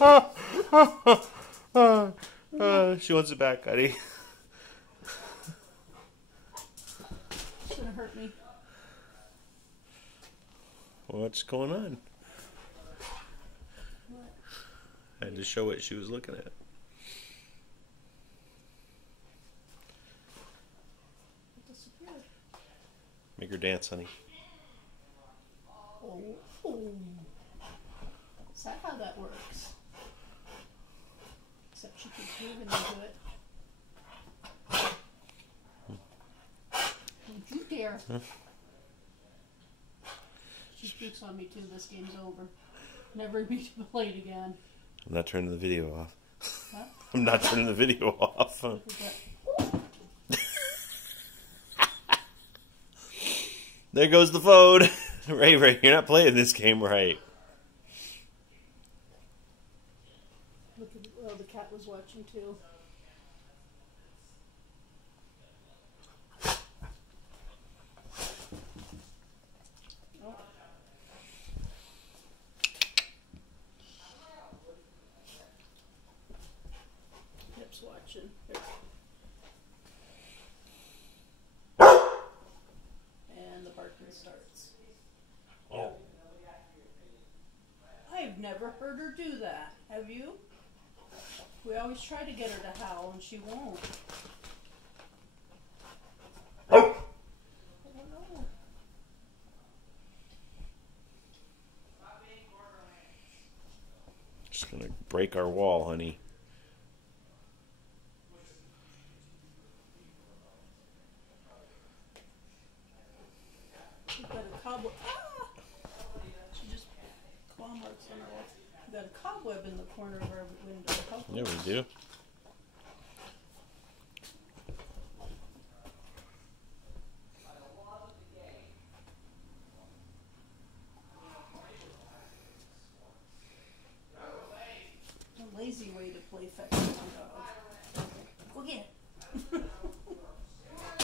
She wants it back, honey. It's gonna hurt me. What's going on? What? I had to show what she was looking at. It disappeared. Make her dance, honey. Oh. Is that how that works? Except she keeps moving into it. Don't you dare. She speaks on me too. This game's over. Never be played again. I'm not turning the video off. Huh? I'm not turning the video off. Look at that. There goes the phone. Ray, you're not playing this game right. Look at, oh, the cat was watching too. Oh. Pip's watching. And the barking starts. Oh. I've never heard her do that. Have you? We always try to get her to howl and she won't. I don't know. Just gonna break our wall, honey. We've got a cobweb. Ah! She just claw marks on her wall. We've got a cobweb in the corner of our window. Yeah, we do.